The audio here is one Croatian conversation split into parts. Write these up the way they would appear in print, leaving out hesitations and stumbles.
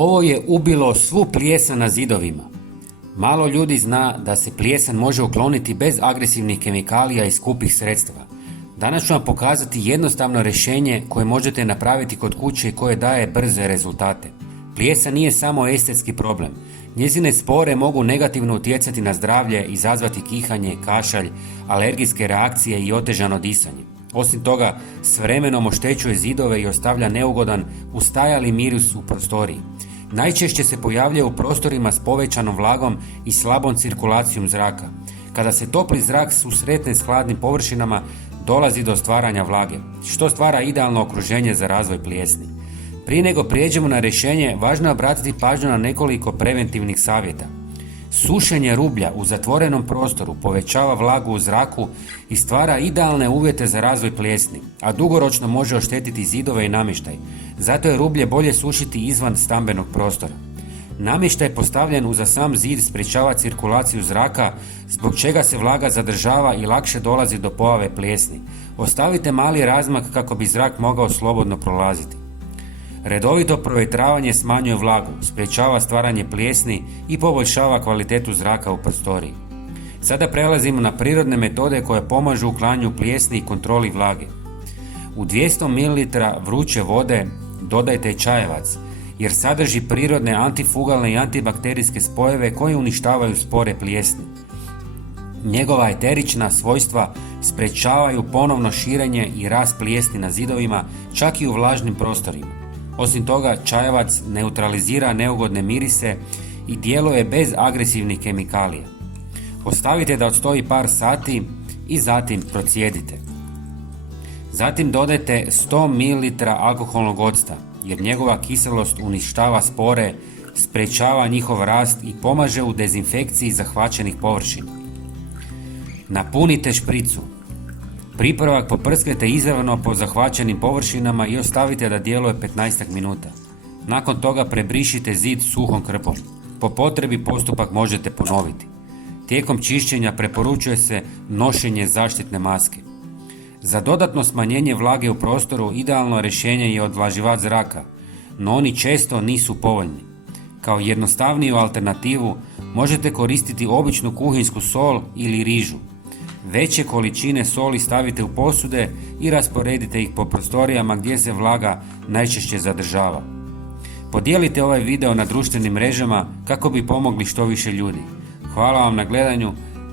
Ovo je ubilo svu plijesan na zidovima. Malo ljudi zna da se plijesan može ukloniti bez agresivnih kemikalija i skupih sredstava. Danas ću vam pokazati jednostavno rješenje koje možete napraviti kod kuće i koje daje brze rezultate. Plijesan nije samo estetski problem. Njezine spore mogu negativno utjecati na zdravlje, izazvati kihanje, kašalj, alergijske reakcije i otežano disanje. Osim toga, s vremenom oštećuje zidove i ostavlja neugodan, ustajali miris u prostoriji. Najčešće se pojavljuje u prostorima s povećanom vlagom i slabom cirkulacijom zraka. Kada se topli zrak susretne s hladnim površinama, dolazi do stvaranja vlage, što stvara idealno okruženje za razvoj plijesni. Prije nego prijeđemo na rješenje, važno je obratiti pažnju na nekoliko preventivnih savjeta. Sušenje rublja u zatvorenom prostoru povećava vlagu u zraku i stvara idealne uvjete za razvoj plijesni, a dugoročno može oštetiti zidove i namještaj. Zato je rublje bolje sušiti izvan stambenog prostora. Namještaj postavljen uza sam zid sprječava cirkulaciju zraka, zbog čega se vlaga zadržava i lakše dolazi do pojave plijesni. Ostavite mali razmak kako bi zrak mogao slobodno prolaziti. Redovito provjetravanje smanjuje vlagu, sprječava stvaranje plijesni i poboljšava kvalitetu zraka u prostoriji. Sada prelazimo na prirodne metode koje pomažu uklanjanju plijesni i kontroli vlage. U 200 ml vruće vode dodajte čajevac, jer sadrži prirodne antifugalne i antibakterijske spojeve koji uništavaju spore plijesni. Njegova eterična svojstva sprječavaju ponovno širenje i rast plijesni na zidovima, čak i u vlažnim prostorima. Osim toga, čajevac neutralizira neugodne mirise i djeluje bez agresivnih kemikalija. Ostavite da odstoji par sati i zatim procijedite. Zatim dodajte 100 ml alkoholnog octa, jer njegova kiselost uništava spore, sprječava njihov rast i pomaže u dezinfekciji zahvaćenih površina. Napunite špricu. Pripravak poprskajte izravno po zahvaćenim površinama i ostavite da djeluje 15 minuta. Nakon toga prebrišite zid suhom krpom. Po potrebi postupak možete ponoviti. Tijekom čišćenja preporučuje se nošenje zaštitne maske. Za dodatno smanjenje vlage u prostoru idealno rješenje je odvlaživač zraka, no oni često nisu povoljni. Kao jednostavniju alternativu možete koristiti običnu kuhinsku sol ili rižu. Veće količine soli stavite u posude i rasporedite ih po prostorijama gdje se vlaga najčešće zadržava. Podijelite ovaj video na društvenim mrežama kako bi pomogli što više ljudi. Hvala vam na gledanju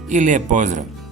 i lijep pozdrav!